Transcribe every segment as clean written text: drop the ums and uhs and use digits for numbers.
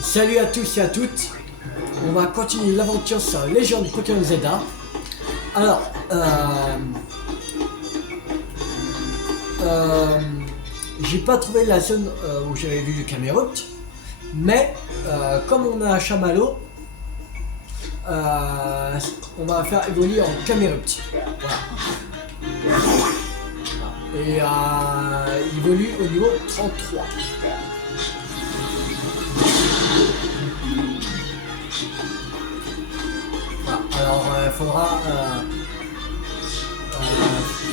Salut à tous et à toutes. On va continuer l'aventure sur Légende Pokémon Zelda. Alors, j'ai pas trouvé la zone où j'avais vu le Cameroun, mais comme on a un chamallow, on va faire évoluer en Cameroun. Voilà. Et il évolue au niveau 33. Voilà. Alors il faudra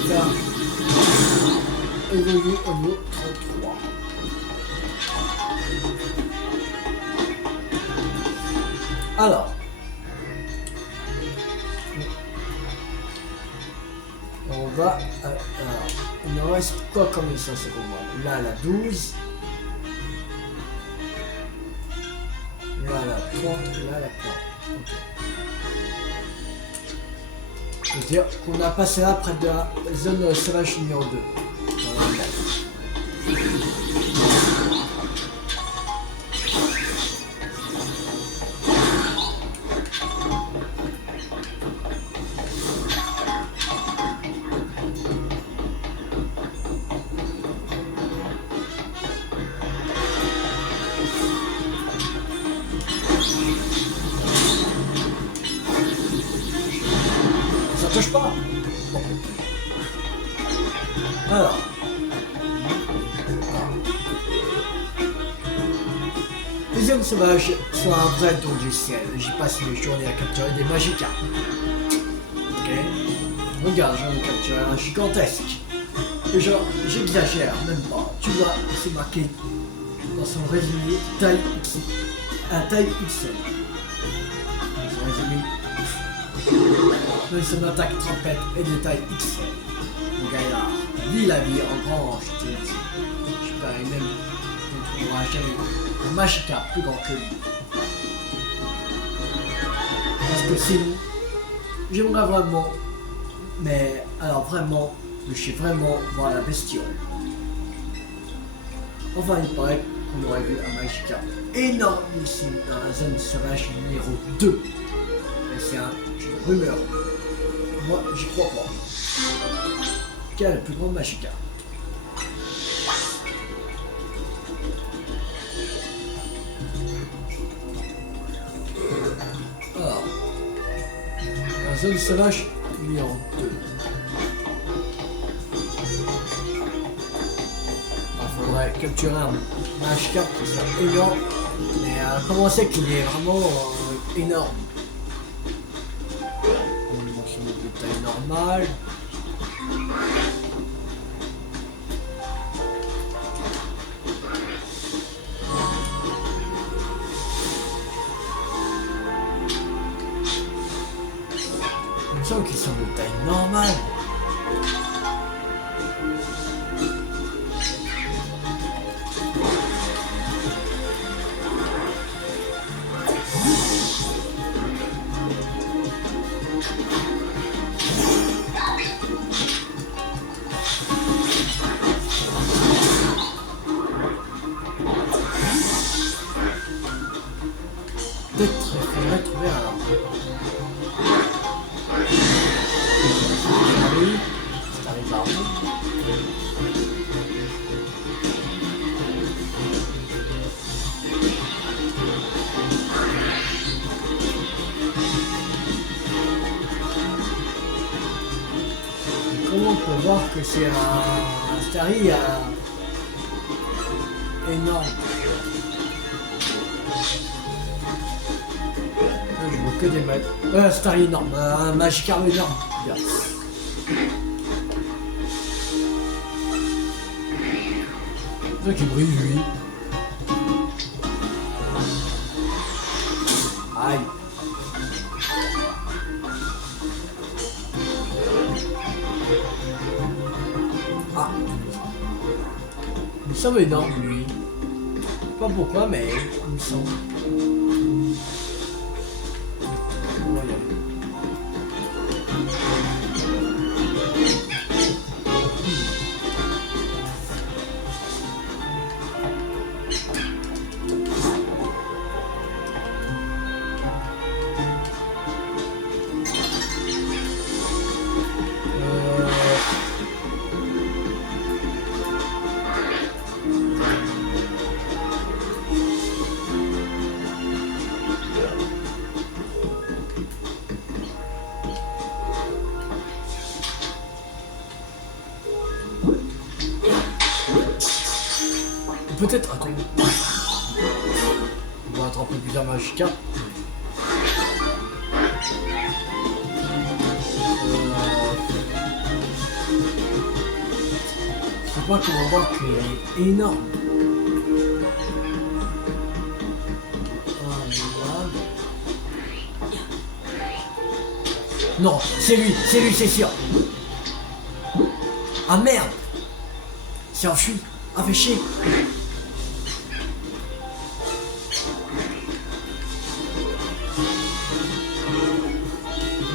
faire évoluer au niveau 33. Alors, on va. Il nous reste quoi comme licence secondaire? Là, la 12. Là, la 30. Et là, la 40. Ok. Je veux dire qu'on a passé là près de la zone sauvage numéro 2. Ça touche pas. Bon. Alors. Les hommes sauvages sont un vrai don du ciel. J'y passe mes journées à capturer des Magikarps. Ok. Regarde, j'en ai capturé un gigantesque. Et genre, j'exagère même pas. Tu vois, c'est marqué dans son résumé taille XL. À taille XL. Son résumé. Son attaque trompette et de taille XL. Mon gaillard, vis la vie en grand, je te le dis. Je parie même qu'on ne trouvera jamais un Magikarp plus grand que lui. Parce que sinon, j'aimerais vraiment, mais alors vraiment, je sais vraiment voir la bestiole. Enfin, il paraît qu'on aurait vu un Magikarp énormissime dans la zone sauvage numéro 2. Mais c'est une rumeur. Moi, j'y crois pas. Quel est le plus grand Magikarp? Alors, la zone sauvage numéro 2. Il faudrait capturer un Magikarp qui soit énorme. Mais comment c'est qu'il est vraiment énorme? De taille normale. Il me semble qu'ils sont de taille normale. Peut-être qu'il faudrait trouver un. Ça arrive par où? Comment on peut voir que c'est un Starry énorme? Je vois que des mags. Starry énorme, un Magikarp énorme. Bien. C'est ça qui brille lui. Aïe. Ah. Il me semble énorme lui. Pas pourquoi mais il me semble. Voilà. peut-être... Attends. On va attraper plusieurs Magikarp. Je crois qu'on va voir qu'il est énorme. Non, c'est lui, c'est sûr. Ah merde! C'est enfui. Ah, fait chier.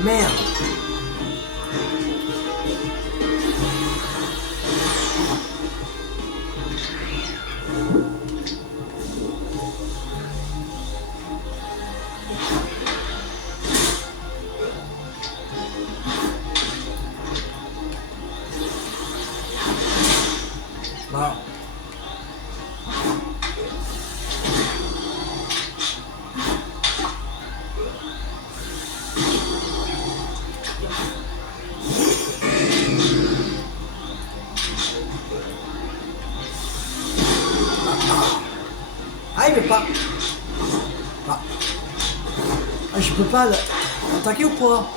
Merde. Voilà. Ah, il veut pas. Ah, ah je peux pas l'attaquer ou pas?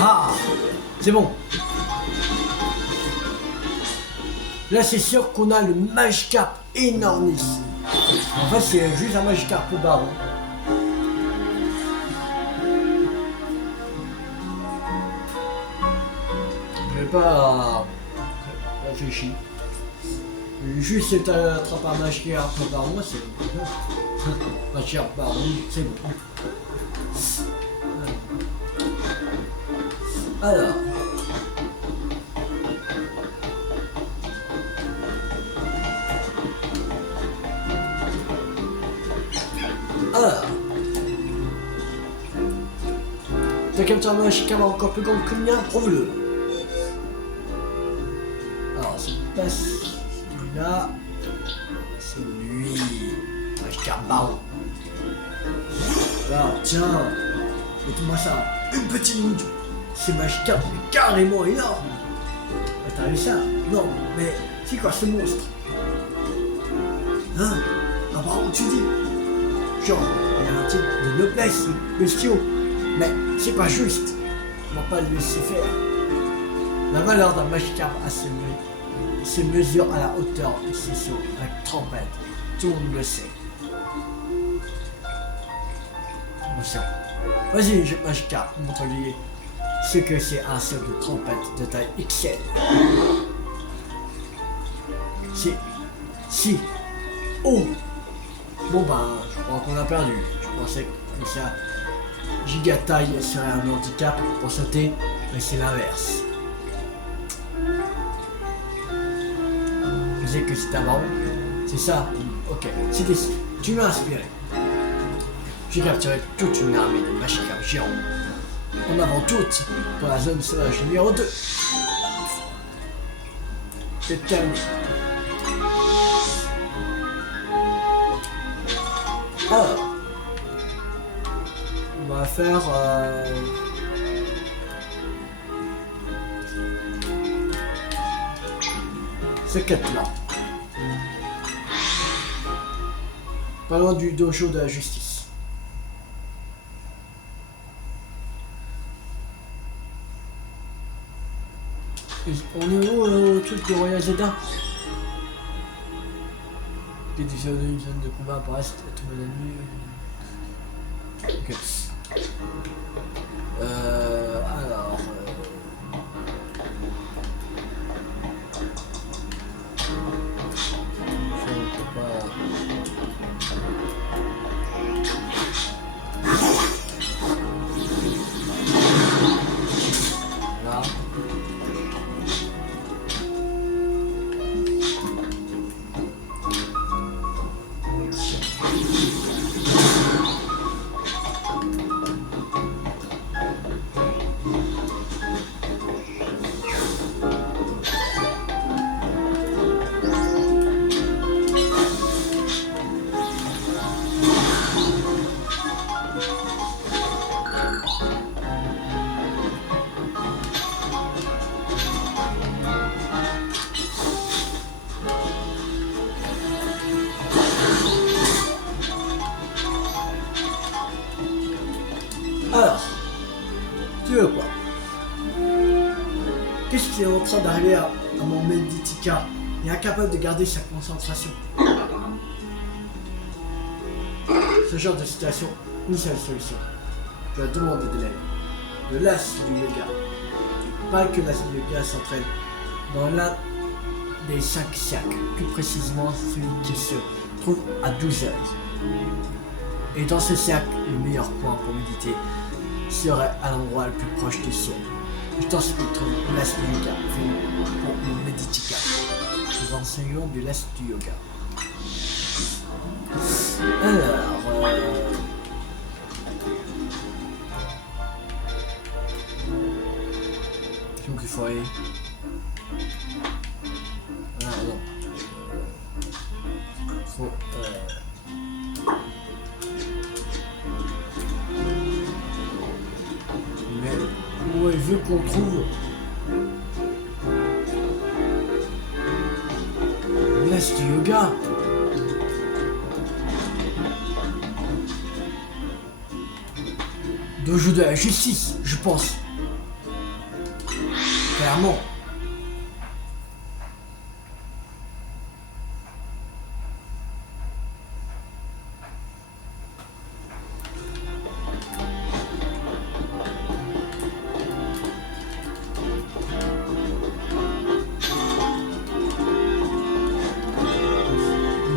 Ah, c'est bon. Là, c'est sûr qu'on a le Magikarp énormissime. En fait, c'est juste un Magikarp baron. Je vais pas réfléchir. Juste c'est attraper un Magikarp baron, c'est bon. Magikarp baron, c'est bon. Alors. T'as capturé un Magikarp encore plus grand que le mien, prouve-le. Alors, c'est pas celui-là. C'est lui. Magikarp baron. Alors, tiens. Écoute-moi ça. Une petite minute. C'est Magikarp, mais carrément énorme. T'as vu ça? Non, mais c'est quoi ce monstre? Hein? Apparemment tu dis. Genre, il y a un type de noblesse, bestiaux. Mais c'est pas juste. On va pas le laisser faire. La valeur d'un Magikarp se mesure à la hauteur de ses sauts avec trompette. Tout le monde le sait. Attention. Vas-y, Magikarp, montre-lui ce que c'est un saut de trompette de taille XL. Si. Oh. Bon ben, je crois qu'on a perdu. Je pensais que ça giga taille serait un handicap pour sauter, mais c'est l'inverse. Je sais que c'est un baron. C'est ça? Ok, c'est décidé. Tu m'as inspiré. J'ai capturé toute une armée de Magikarp géants. En avant toute pour la zone sauvage numéro 2. C'est terminé. Alors, on va faire cette quête-là. Pas loin du dojo de la justice. On est où le truc de Royal Zelda? Les divisions d'une zone de combat apparaissent à tout le nuit. Ok. Alors. Je ne peux pas. Là. Alors, tu veux quoi? Qu'est-ce qui est en train d'arriver à mon Meditica? Il est incapable de garder sa concentration. Ce genre de situation, une seule solution. Je dois demander de l'aide. De l'as du yoga. Pas que l'as du yoga s'entraîne dans l'un des 5 cercles, plus précisément celui qui se trouve à 12 heures. Et dans ce cercle, le meilleur point pour méditer serait à l'endroit le plus proche du ciel. Je t'en supplie, trouve l'as du yoga pour mon Meditica. Nous enseignons de l'as du yoga. Alors, donc il faut aller. Ah non. Faut. Mais où il veut qu'on trouve l'as du yoga. Dojo de la justice, je pense. Clairement.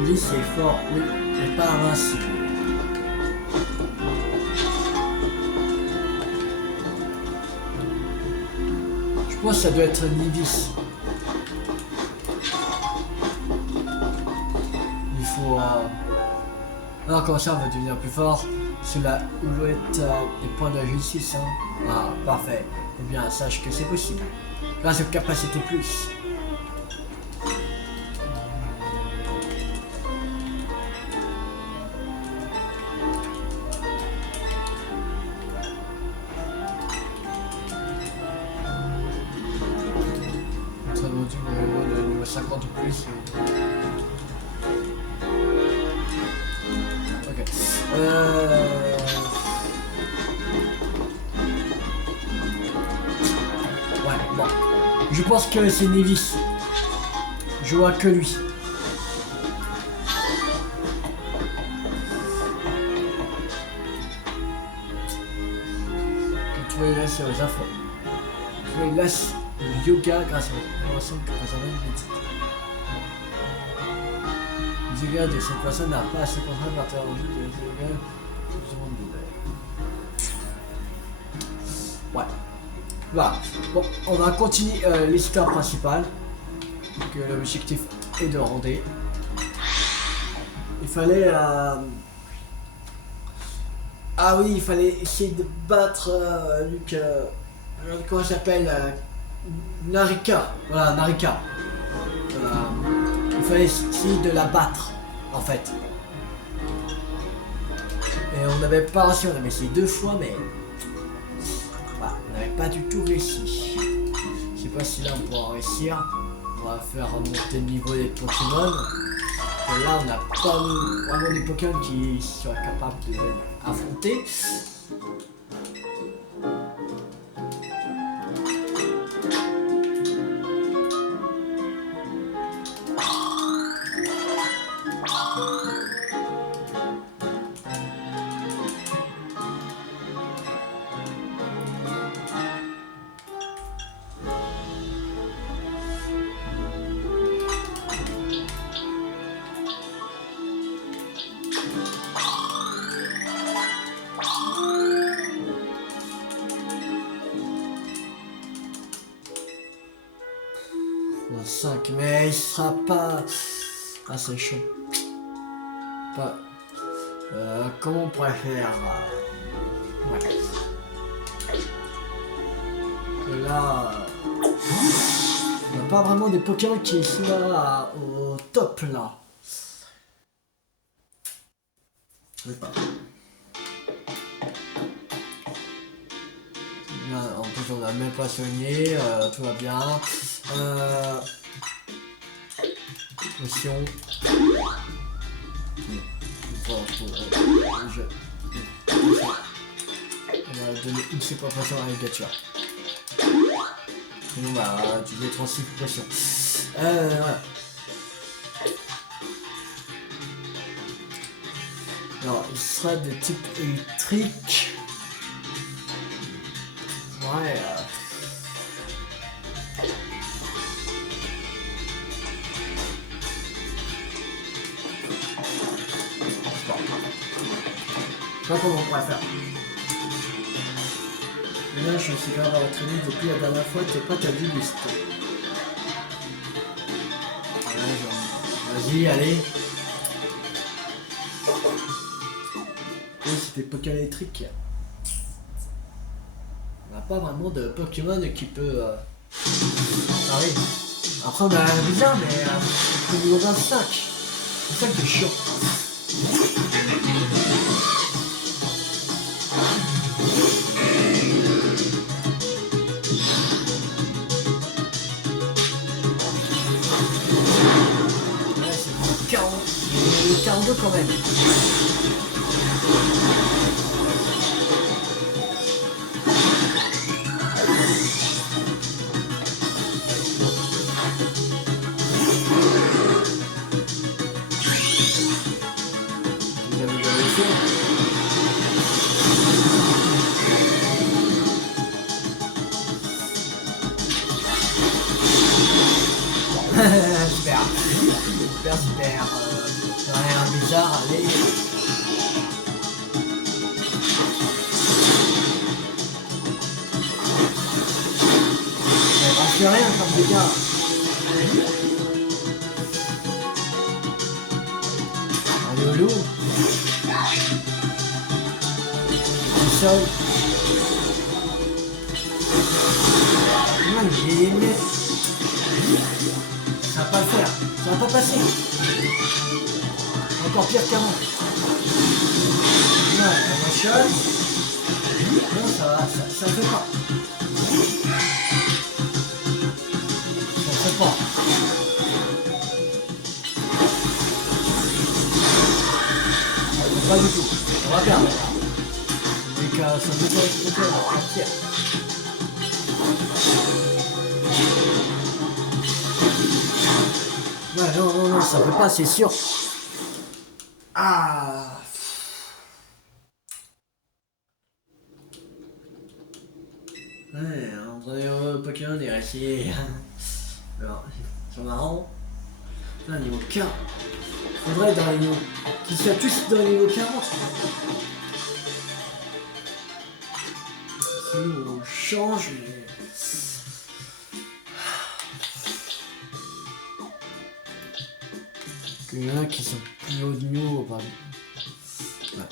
Lui c'est fort, oui, mais pas invincible. Je pense que ça doit être Nivis. Il faut... Alors comme ça on va devenir plus fort. Cela doit être des points de justice. Hein. Ah, parfait. Eh bien, sache que c'est possible. Grâce aux capacités plus. Le niveau 50 ou plus. Ok. Ouais, bon. Je pense que c'est Nevis. Je vois que lui. Trouver l'as aux infos. Trouver l'as le yoga grâce à l'information que vous avez médité. Le yoga de cette personne n'a pas à se contraindre par théologie de yoga. Ouais. Voilà. Bon, on va continuer l'histoire principale. Donc l'objectif est de ronder. Il fallait... Ah oui, il fallait essayer de battre Luc... comment il s'appelle Narika. Voilà, Narika. Il fallait essayer de la battre, en fait. Et on n'avait pas réussi, on avait essayé 2 fois, mais... Voilà, on n'avait pas du tout réussi. Je sais pas si là on pourra réussir. On va faire remonter le niveau des Pokémon. Et là, on n'a pas vraiment des Pokémon qui soient capables d'affronter. On a 5, mais il sera pas assez chaud. Pas... comment on pourrait faire ouais. Et là, on n'a pas vraiment des Pokémon qui sont là au top là. Je sais pas. Bien, en plus on n'a même pas soigné, tout va bien. Potion. On va donner une séparation à Alligator. On va utiliser 36 potions. Voilà. Alors, il sera de type électrique. Ouais. Je sais pas comment on pourrait faire. Mais là, je suis grave à entraîner depuis la dernière fois, t'es pas ta vie liste. Vas-y, allez. Et c'était Pokémon électrique. On n'a pas vraiment de Pokémon qui peut parler. Après, on a un bizarre, mais au niveau 25. C'est ça qui est chiant. Ouais, c'est 40. Le 42 quand même. Super. Super, super. Ça a l'air bizarre, allez. Ça ne fait rien comme dégâts. Allez au loup. Tout seul. Non, il est net. Ça va pas le faire, ça va pas passer. Encore pire qu'avant. Non, on enchaîne. Non, ça fait pas. Ça fait pas. Pas du tout. On va perdre. Donc ça fait pas on va pire. Ouais, non, ça fait pas, c'est sûr. Ah. Ouais, entre Pokémon est resté. Alors, c'est marrant. Là, niveau 40. Faudrait dans les niveaux. Qu'ils soient tous dans les niveaux 40. Sinon, on change, mais. Il y en a qui sont plus haut de niveau, pardon. Ouais.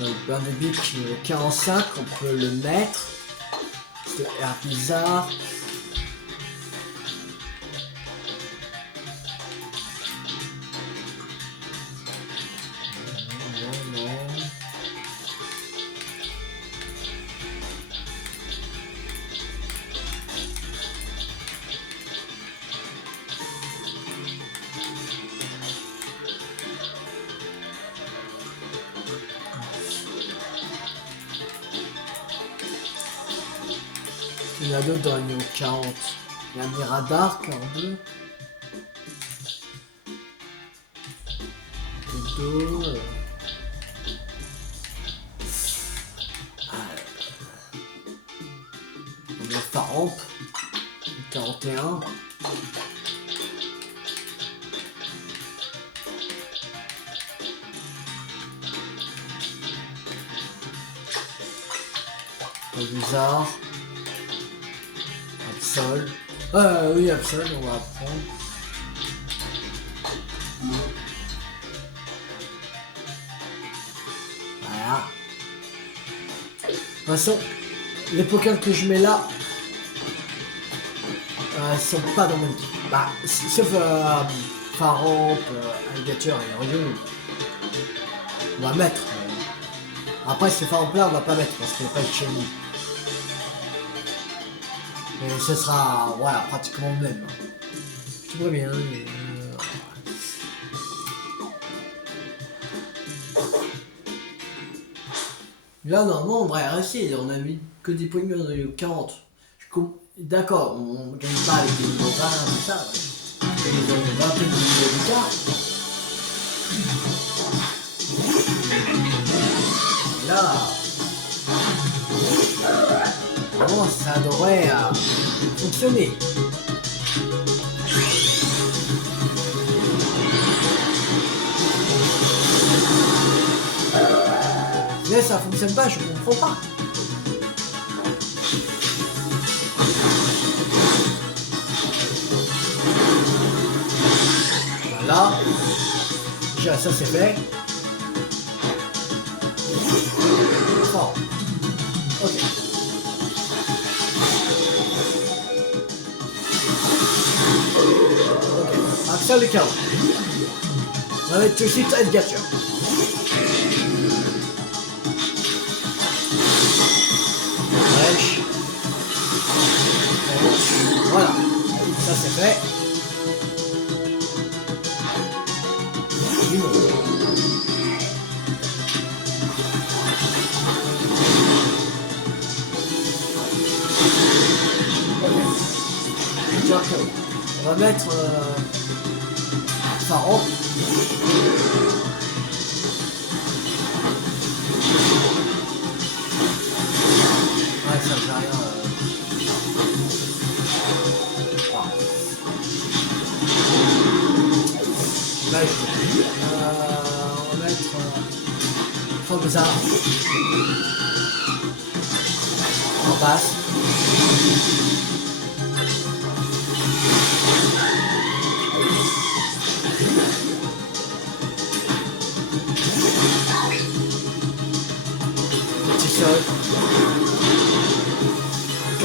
Donc Burnaby qui est 45, on peut le mettre. C'est air bizarre. Il y en a d'autres dans le niveau 40. Il y a un Miradar, 42. Dodo. On a Faramp. 41. Bizarre. Absol. Oui, Absol, on va apprendre. Voilà. De toute façon, les Pokémon que je mets là sont pas dans mon équipe. Bah, sauf Faramp, Alligator et Ryu. On va mettre. Après, ces Faramp là, on va pas mettre parce qu'il n'y a pas de Shiny. Mais ce sera, voilà, pratiquement le même. tout va bien. Là, normalement, on devrait rester. On a mis que des points de 40. D'accord, on gagne pas avec des niveaux 20, tout ça. Et les autres 20 de niveau d'écart. Là, bon, ça devrait fonctionner. Mais ça fonctionne pas, je comprends pas. Voilà. Déjà ça c'est fait. Fort. Ok. Ok. Axel le chaos. On va mettre tout de suite Edgature. Voilà, ça c'est fait. On va mettre Pharaon. Ouais, ça fait rien. Là, on va mettre Fogza en basse. Petit sol. 4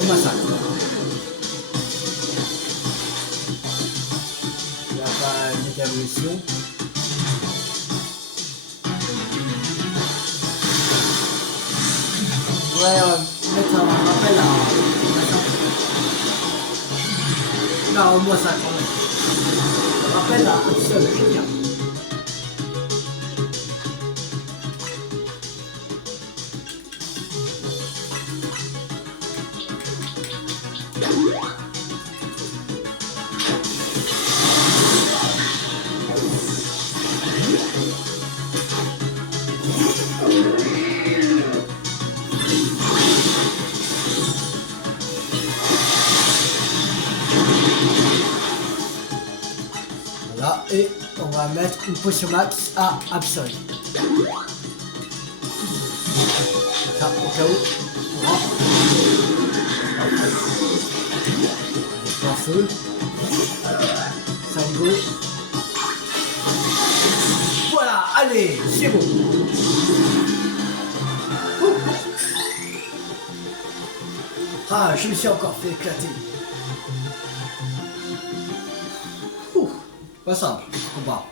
au massacre. Il n'y a pas une évolution. Ouais, mettre un rappel à... Non, moi ça quand même. Un rappel à un seul, je veux dire. Voilà, et on va mettre une potion max à Absol. Ça, au cas où. Un feu. Ça go. Voilà, allez, c'est bon. Ah, je me suis encore fait éclater. Pas simple, combat.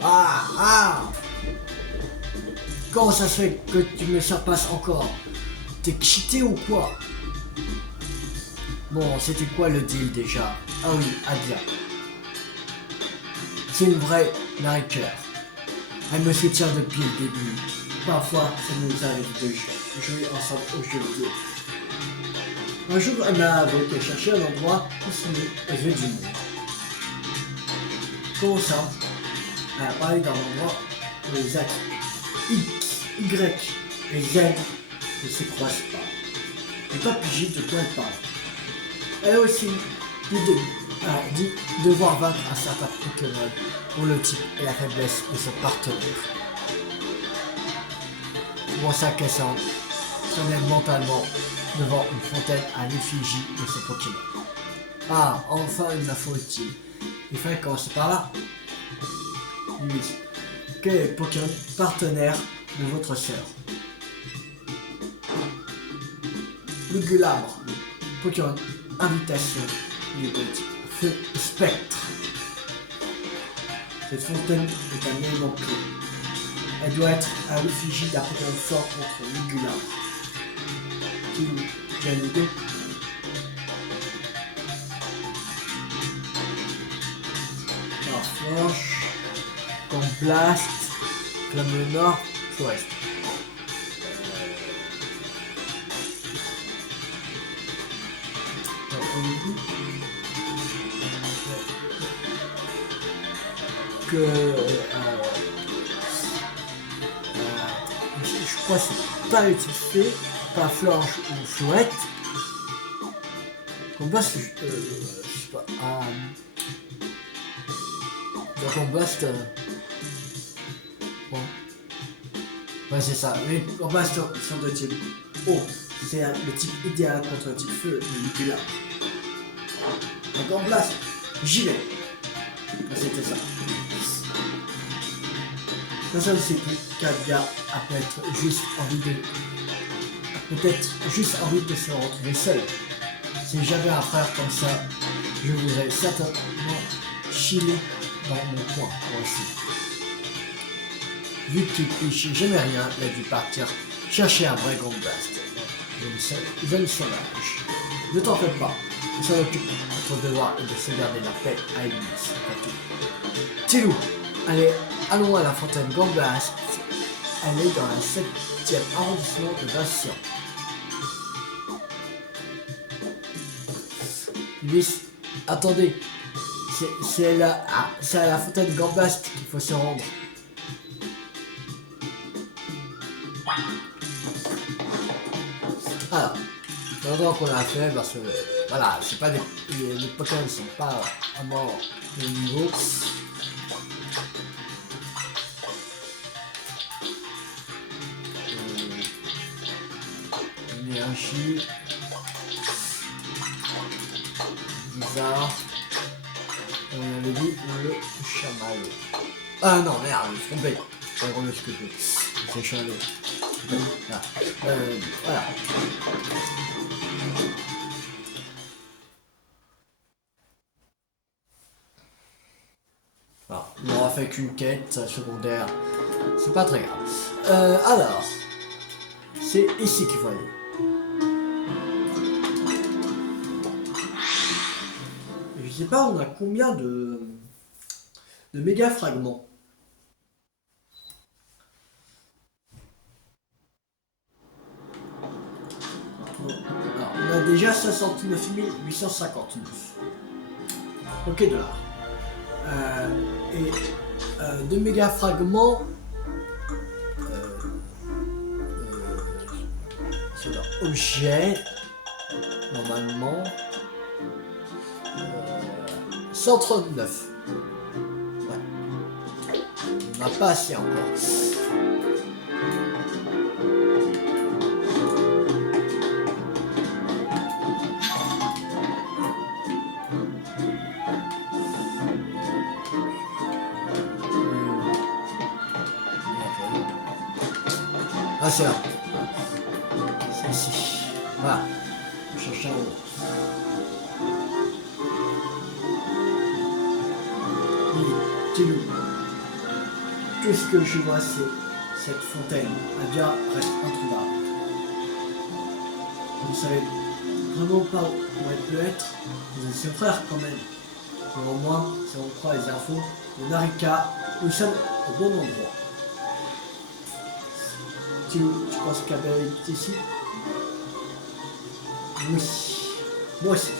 Ah. Comment ça se fait que tu me surpasses encore? T'es cheaté ou quoi? Bon, c'était quoi le deal déjà? Ah oui, Adia. C'est une vraie narrateur. Elle me soutient depuis le début. Parfois, ça nous arrive de jouer ensemble aux jeux vidéo. Un jour, elle m'a avoué qu'elle cherchait un endroit pour se jeu du monde. Comment ça? Elle a parlé d'un endroit où les axes X, Y et Z ne se croisent pas. Je n'ai pas pigé de quoi elle parle. Elle a aussi dit devoir vaincre un certain Pokémon pour le type et la faiblesse de son partenaire. Pour ça qu'elle s'enlève mentalement devant une fontaine à l'effigie de ses Pokémon. Ah, enfin une info utile. Il fallait commencer par là. Oui. Quel est le Pokémon partenaire de votre sœur? Le Gulabre, Pokémon Invitation, il est petit. Feu Spectre. Cette fontaine est un élément clé. Elle doit être à l'effigie d'un Pokémon fort contre Ligula. Tu as une idée? Flanche, Blast, Flamme Nord, Forest. Que je crois que c'est pas utilisé, pas Flanche ou Flouette. Blast, je sais pas. Donc Blast. Bon. Ouais, c'est ça. Mais Blast sont de type eau. C'est le type idéal contre le type feu, le Ligula. Donc Blast, j'y vais. C'était ça. Ça c'est plus qu'un gars a peut-être juste envie de se retrouver seul. Si j'avais un frère comme ça, je voudrais certainement chiller dans mon coin, moi aussi. Vu qu'il piche jamais rien, il a dû partir chercher un vrai Grand Blast. Zone sauvage. Ne t'en fais pas, on s'en occupe. Notre devoir est de se garder la paix à Elise. Tilou, allez, allons à la fontaine Grand Blast. Elle est dans le 7e arrondissement de Bastion. Ulysse, attendez, c'est à la fontaine Grand Blast qu'il faut se rendre. Alors, pendant qu'on l'a fait, parce que voilà, c'est pas les Pokémon ne sont pas à mort de niveau. Énergie. Bizarre. On avait dit le chamallow. Ah non, merde, je me suis trompé. C'est pas vraiment ce que je veux. C'est chamallow. Voilà. Alors, on n'aura fait qu'une quête secondaire. C'est pas très grave. Alors, c'est ici qu'il faut aller. Je sais pas, on a combien de méga fragments. Alors, on a déjà 69 859. Ok, dollars. Et 2 méga fragments. C'est dans objet. Normalement. 139. Ouais. On n'a pas assez encore. Ah, c'est là. C'est ici. Voilà. On cherche un haut. Tout ce que je vois, c'est cette fontaine. Adia reste introuvable. Vous ne savez vraiment pas où elle peut être. Vous êtes ses frères quand même. Mais au moins, si on croit les infos de Narika, nous sommes au bon endroit. Tu penses qu'Abel est ici? Oui. Moi aussi.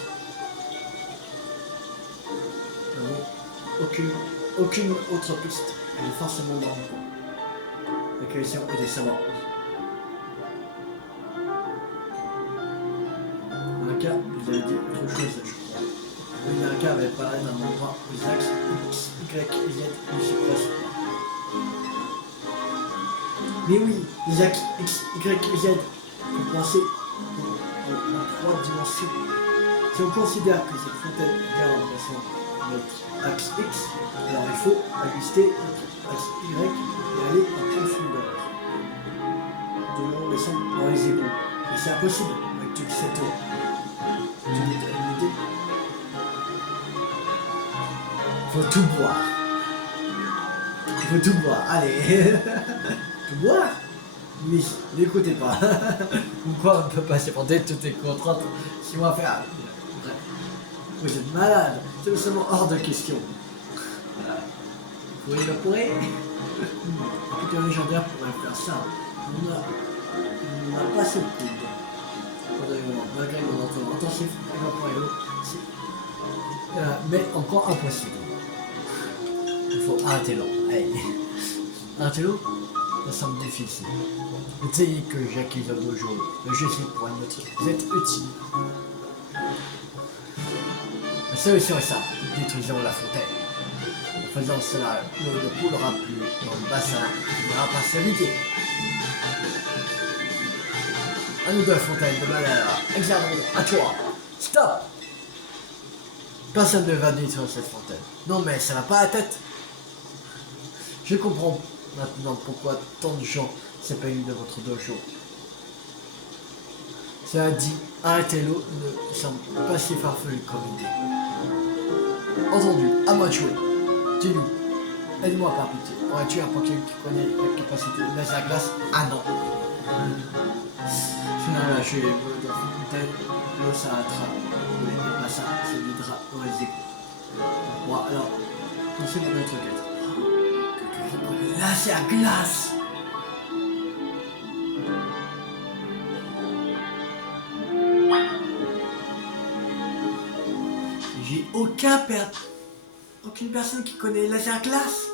Aucune autre piste. Elle est forcément dans le coin. La question est de savoir où. Narika vous avez dit autre chose, je crois. Le Narika avait parlé d'un endroit où les axes X, Y et Z ne se croisent pas. Mais oui, les axes X, Y et Z, vous pensez en 3 dimensions. Si on considère que cette fontaine est en remplacement notre axe X, alors il faut ajuster notre axe Y et aller en profondeur. De long descendre dans les égouts. Mais c'est impossible avec toute cette eau. Tu as une idée? Il faut tout boire. Il faut tout boire, allez. Tout boire? Oui, n'écoutez pas. Pourquoi on ne peut pas supporter toutes les contraintes qui vont faire? Bref, vous êtes malade, c'est seulement hors de question. Vous évaporer? Écoutez, un légendaire pourrait faire ça. On n'a pas assez de poudre. Malgré mon entraînement intensif, évaporer l'eau, mais encore impossible. Il faut arrêter l'eau. Hey. Arrêter l'eau? Ça semble difficile. Le technique que j'ai acquis dans nos jours, le jeu pour vous être utile. La solution est simple, détruisons la fontaine. En faisant cela, l'eau ne coulera plus dans le bassin qui n'aura pas s'éviter. À nous deux, fontaine de malheur, examinons, à toi. Stop! Personne ne va détruire cette fontaine. Non mais ça n'a pas la tête. Je comprends maintenant pourquoi tant de gens s'épanouissent de votre dojo. Cela dit, arrêter l'eau ne semble pas si farfelu comme idée. Entendu, à moi de jouer. Dis-nous, aide-moi par pitié. Aurais-tu un Pokémon qui connaît la capacité de laser glace? Ah non. Finalement, je suis dans une fontaine, l'eau s'arrêtera. Mais pas ça, c'est du drap dans les égouts. Bon, alors, pensez à notre quête. Laser glace! J'ai aucune personne qui connaît laser glace.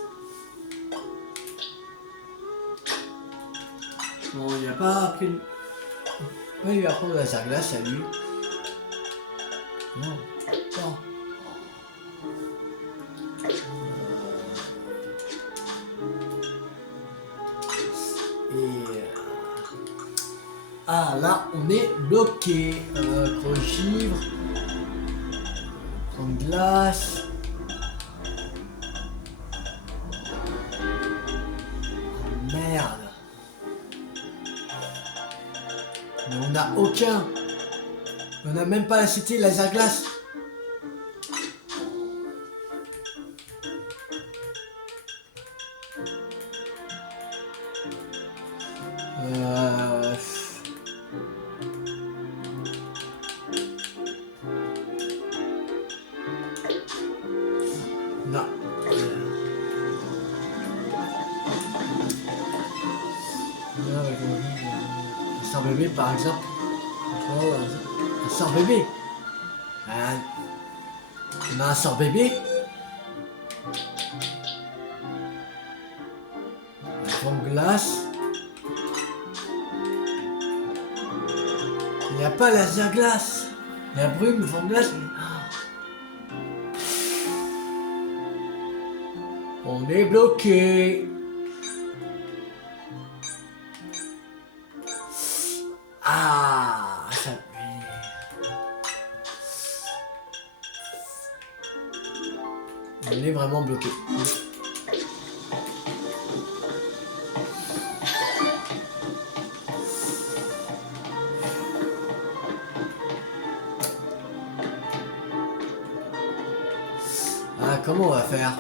Bon, il n'y a pas appris. Ouais, il va apprendre le laser glace à lui. Non, non. Ah là, on est bloqué. Givre. Prendre glace. Oh, merde. Mais on n'a aucun. On n'a même pas la cité laser glace. Non. Un sort bébé par exemple. Oh, un sort bébé. On a un sort bébé. Un fond de glace. Il n'y a pas laser glace. Il y a brume, fond de glace. On est bloqué. Ah, ça. On est vraiment bloqué. Ah, comment on va faire?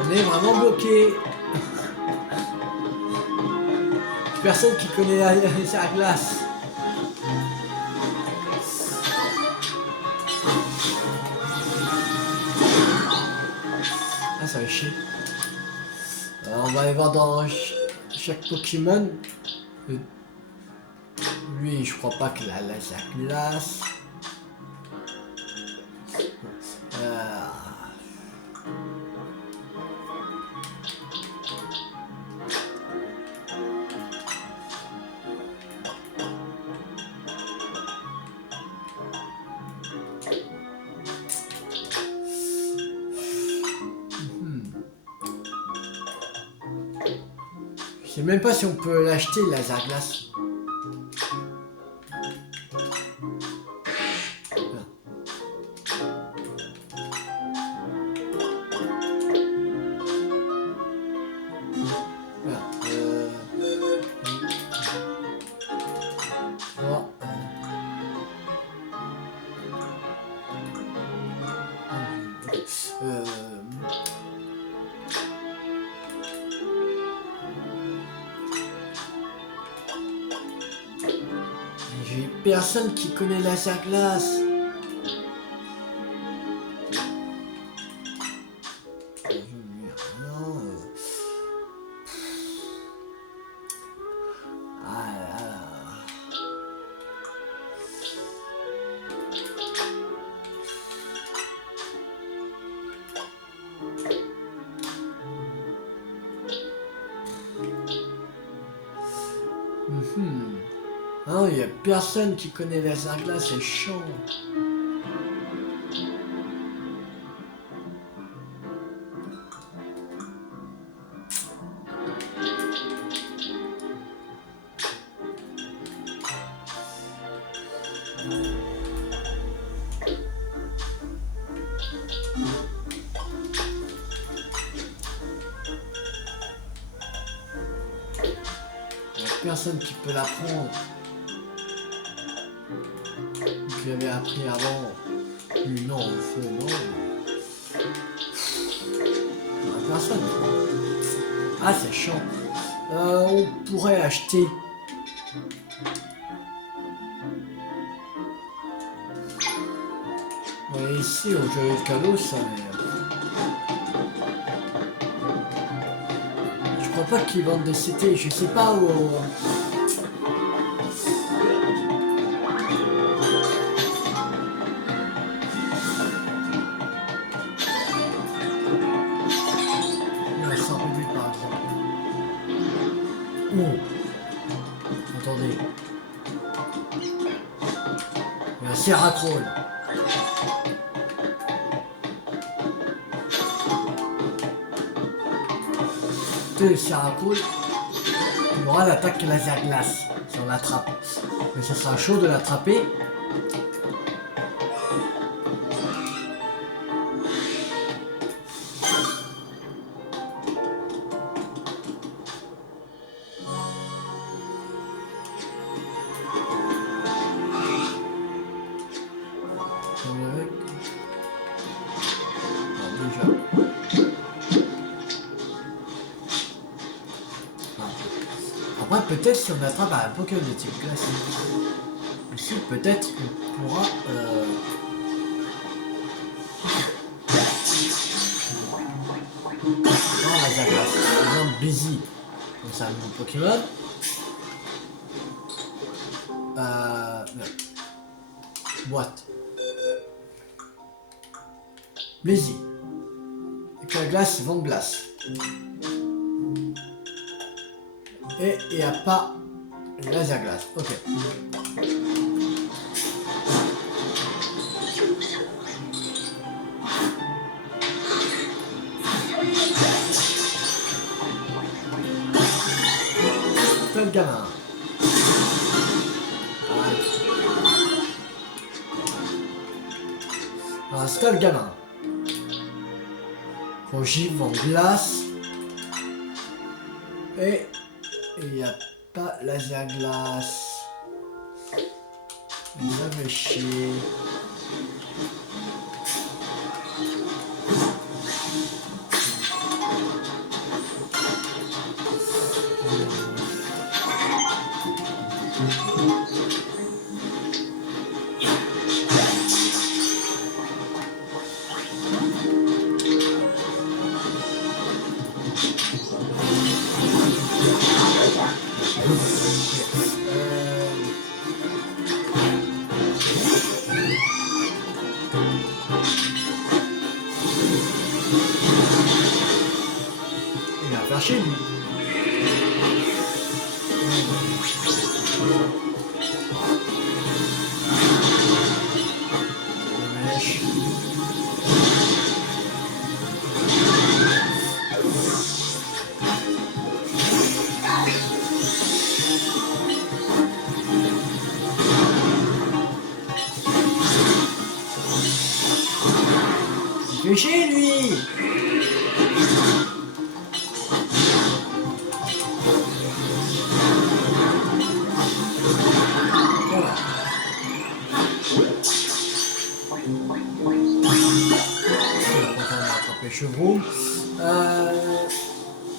On est vraiment bloqué. Personne qui connaît la glace. Ah, ça va chier. Alors, on va aller voir dans chaque Pokémon. Lui, je crois pas qu'il a la glace. Je sais même pas si on peut l'acheter, laser glace. J'ai personne qui connaît la glace. Non. Ah là là. Ah, il n'y a personne qui connaît la glace, c'est chiant. Personne qui peut l'apprendre. Je l'avais appris avant. Non, non. Personne. Ah, c'est chiant. On pourrait acheter. Ouais, ici, on joue le cadeau, ça, mais... Je crois pas qu'ils vendent des CT, je sais pas où... Non, c'est un peu vite par exemple. Oh. Attendez. Il y a un Serracrone. Le Serracrone, il aura l'attaque laser glace si on l'attrape. Mais ça sera chaud de l'attraper. Après, peut-être si on attrape un Pokémon de type glace, ici, peut-être on pourra... Non, la glace. Par exemple, Busy. Donc, c'est un nouveau Pokémon. Boîte. Busy. Avec la glace, ils vendent glace. Et il n'y a pas laser glace. Ok. C'est le gamin. Ah, c'est le gamin. Rogy vend glace. Et il n'y a pas laser glace. Ça fait chier. Il va faire chier lui. Il fait chier lui. Voilà. chevreau.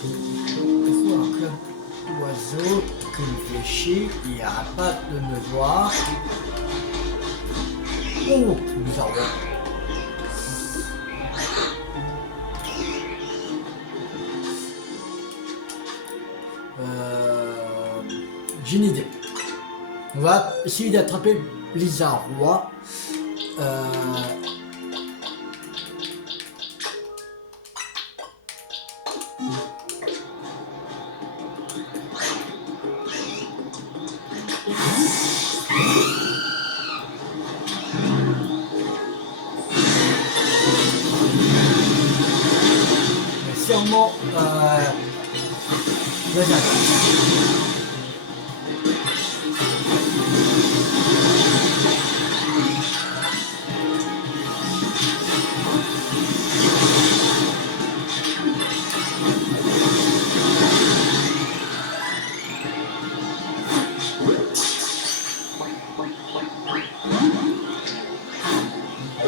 Il faut un club d'oiseaux comme fléché. Il n'y aura pas de me voir. Oh, bizarre. J'ai une idée. On va essayer d'attraper Lisa Roi. Sûrement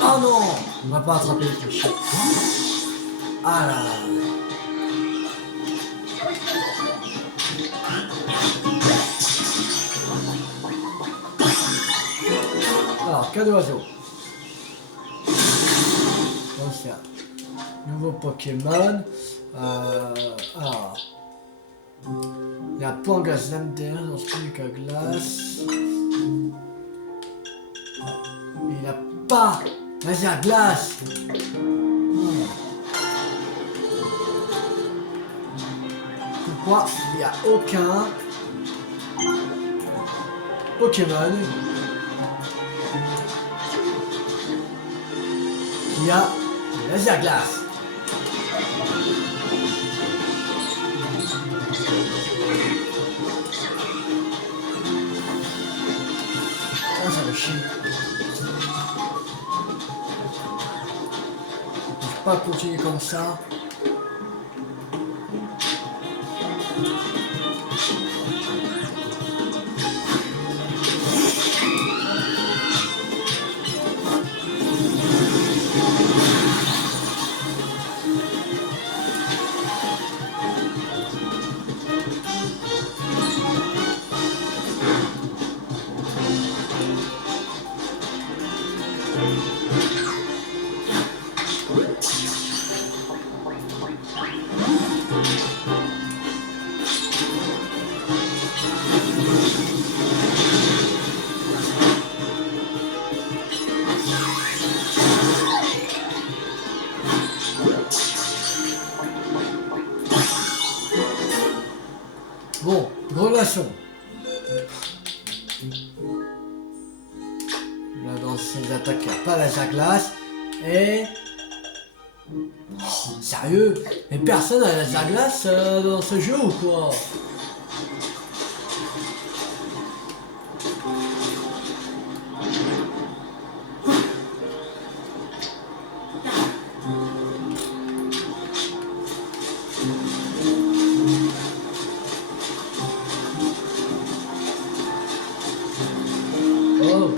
oh non, on va pas attraper le cliché. Ah là là. Alors, cas d'oiseau. Ancien. Nouveau Pokémon. Alors. Il y a Pangas derrière dans ce truc à glace. Il n'a pas. Vas-y à glace. Pourquoi il n'y a aucun Pokémon qui a laser glace? Ah, ça me chie. Je peux pas continuer comme ça. Bon, relation. Là, dans ces attaques, il n'y a pas la glace. Et... Oh, sérieux? Mais personne n'a la glace dans ce jeu ou quoi? Oh.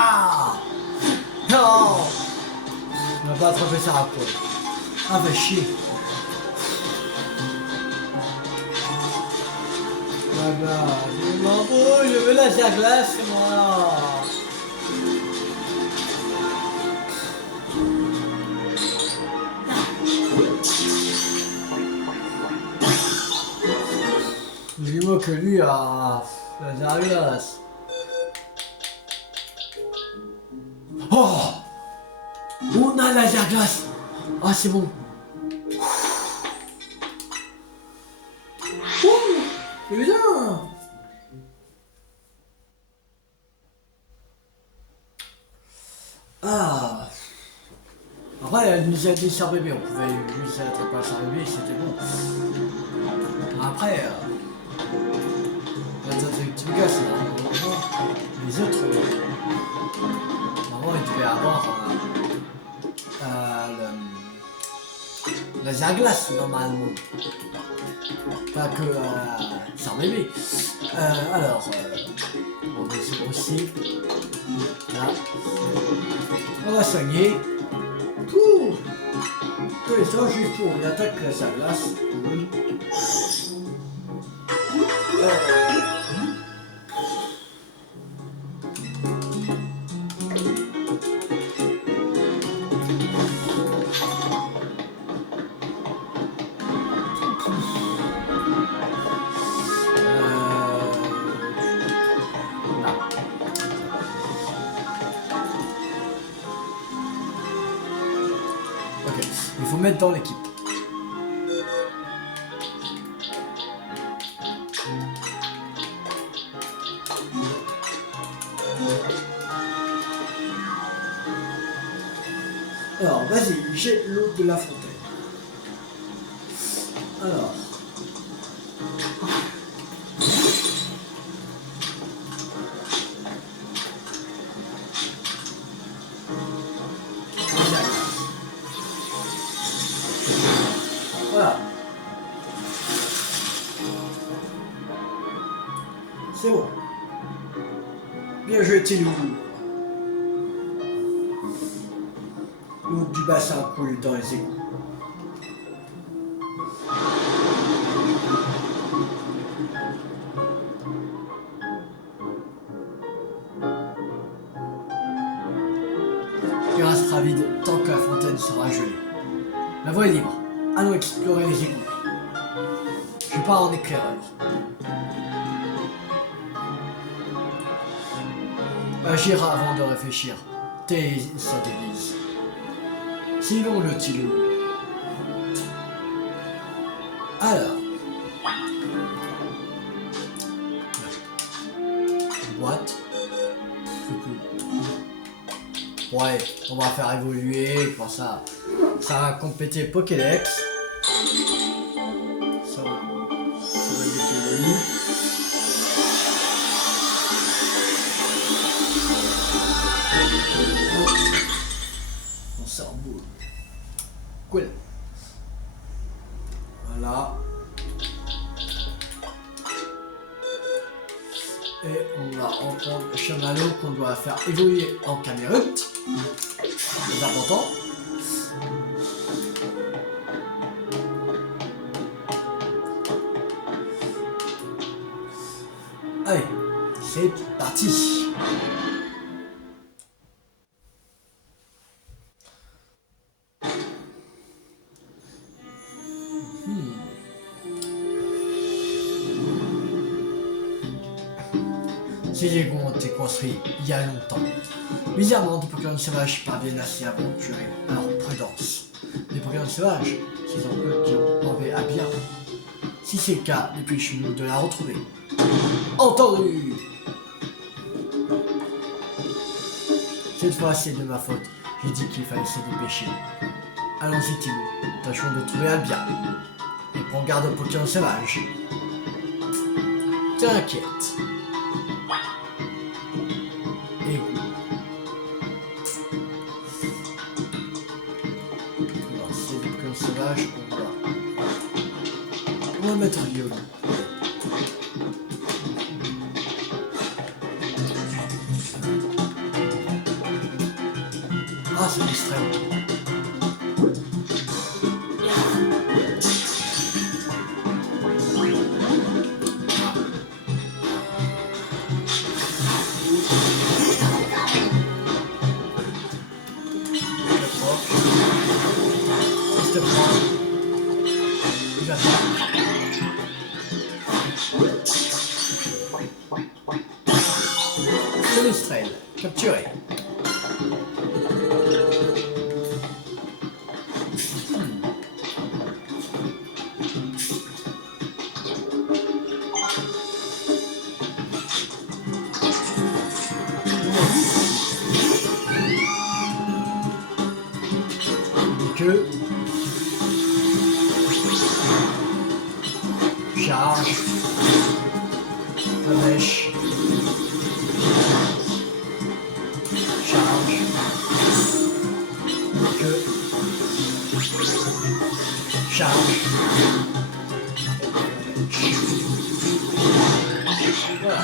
Ah! Non! On va pas attraper ça à poil. Ah bah chier. Je m'en fous, je veux la glace moi. Dis-moi que lui a la glace. Oh, on a la glace. Ah c'est bon. C'est bien. Ah. Après, elle nous a dit sans bébé, on pouvait juste attraper un sans bébé, c'était bon. Après, les autres petits gars, c'est les autres. Normalement, ils devaient avoir la glace normalement. Pas que sans bébé. Alors, on va aussi. Là. On va soigner. Pouh. Et ça, juste pour une attaque sa glace. Ok, il faut mettre dans l'équipe. Alors, vas-y, jette l'eau de la fontaine. Alors. Voilà. C'est bon. Bien joué, Tilou. L'eau du bassin coule dans les égouts. Il restera vide tant que la fontaine sera gelée. La voie est libre. Allons explorer les égouts. Je pars en éclaireur. Agir avant de réfléchir. Tes satellites. Sinon le Tilou. Alors. Boîte. Ouais, on va faire évoluer, pour ça va compléter le Pokédex. Ça va évoluer. On sort boule. Cool. Voilà. Et on va reprendre le chamallow qu'on doit faire évoluer en camérute. C'est important. Allez, c'est parti. Ces égouts ont été construits il y a longtemps. Bizarrement, des Pokémon sauvages parviennent à s'y aventurer. Alors prudence. Des Pokémon sauvages, ces enclos qui ont enlevé à bien. Si c'est le cas, dépêchons-nous de la retrouver. Entendu. Cette fois, c'est de ma faute. J'ai dit qu'il fallait se dépêcher. Allons-y, Timou. Tâchons de trouver Albia. Et prends garde aux Pokémon sauvages. T'inquiète. Sauvage, on va mettre un violon. Ah, c'est distrait. ménestrel, capturé. Que charge la mèche, charge que charge voilà.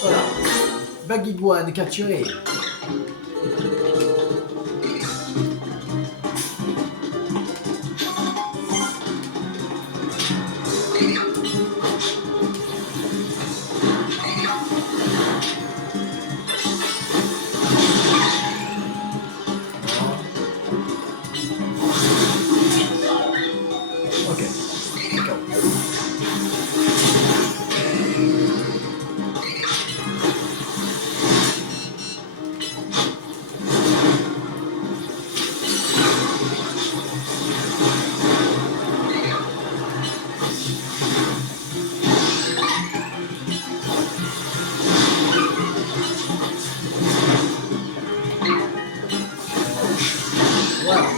Voilà, Baguiguane capturé. Ok, d'accord. Voilà.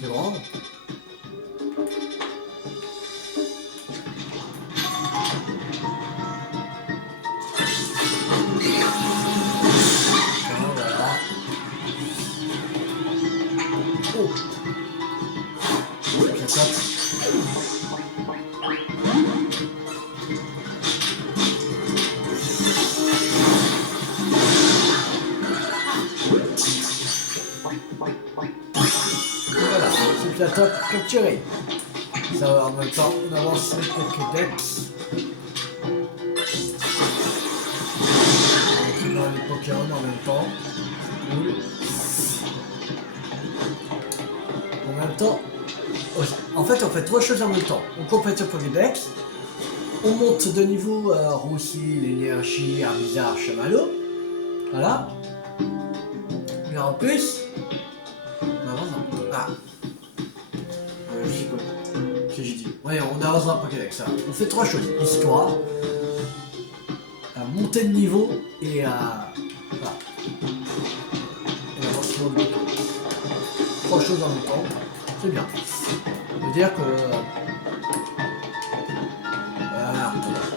C'est bon. Voilà. Oh. Ça tape. Voilà, c'est la top capturée. Ça va en même temps, on avance sur le Pokédex. On dans les Pokémon en même temps. Cool. En même temps, en fait on fait trois choses en même temps. On complète le Pokédex, on monte de niveau Roussi, l'énergie, Armizar, Chamallow. Voilà. Mais en plus, on avance dans... Ah. Je sais pas. Qu'est-ce que j'ai dit? Ouais, on avance dans le Pokédex, ça. On fait trois choses. Histoire, monter de niveau et voilà. Et l'avancement de Pokédex. Trois choses en même temps. C'est bien. Ça veut dire que...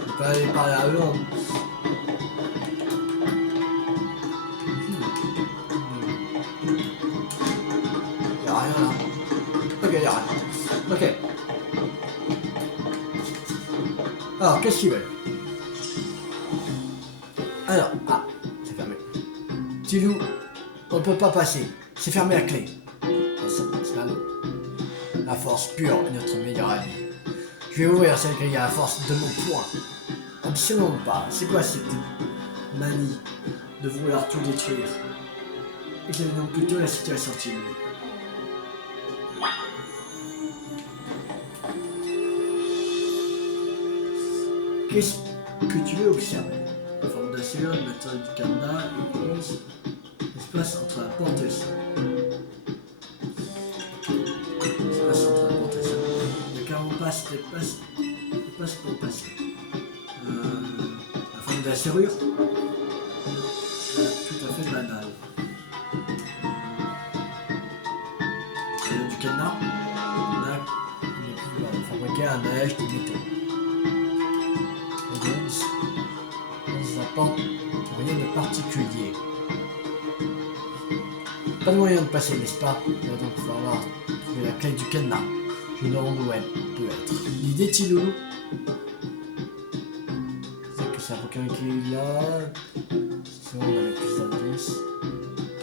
on peut aller parler à eux en... Y'a rien là. Ok, y'a rien. Ok. Alors, qu'est-ce qu'ils veulent? Alors, ah, c'est fermé. Tilou, on ne peut pas passer. C'est fermé à clé. C'est là. La force pure est notre meilleur ami. Je vais ouvrir cette grille à la force de mon poing. Absolument pas. C'est quoi cette manie de vouloir tout détruire? Examinons plutôt la situation Tilou. Qu'est-ce que tu veux observer? La forme d'acier, le matériel du cadenas, l'espace entre la porte et le sol. L'espace entre la porte et le sol. Le carapace passe pour passer. La forme de la serrure, tout à fait banale. du cadenas. On a fabriqué un neige de métaux. Ça apporte rien de particulier. Pas de moyen de passer, n'est-ce pas? Il va donc falloir trouver la clé du cadenas. Je me demande où elle peut être. L'idée, Tiloulou? C'est que c'est un requin qui est là. Si on avait plus d'indices.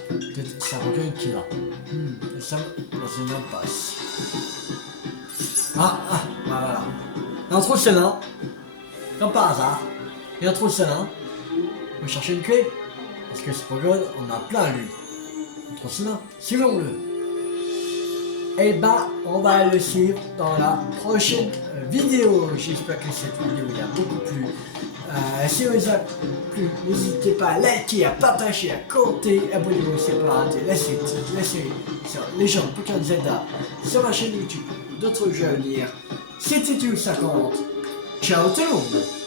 Peut-être c'est un requin qui est là. Et ça, c'est une impasse. Voilà. Il y a un trou de Sénat. Comme par hasard. Il y a un trou de Sénat. On va chercher une clé. Parce que ce Pogone, on a plein lui. Un trou de Sénat. Suivons-le. Et bah, on va le suivre dans la prochaine vidéo. J'espère que cette vidéo vous a beaucoup plu. Si vous a plu, n'hésitez pas à liker, à partager, à commenter, abonnez-vous si vous pas rater la suite, sur Légende Pokémon Zelda, sur ma chaîne YouTube, d'autres jeux à venir. C'était tout 50. Ciao tout le monde.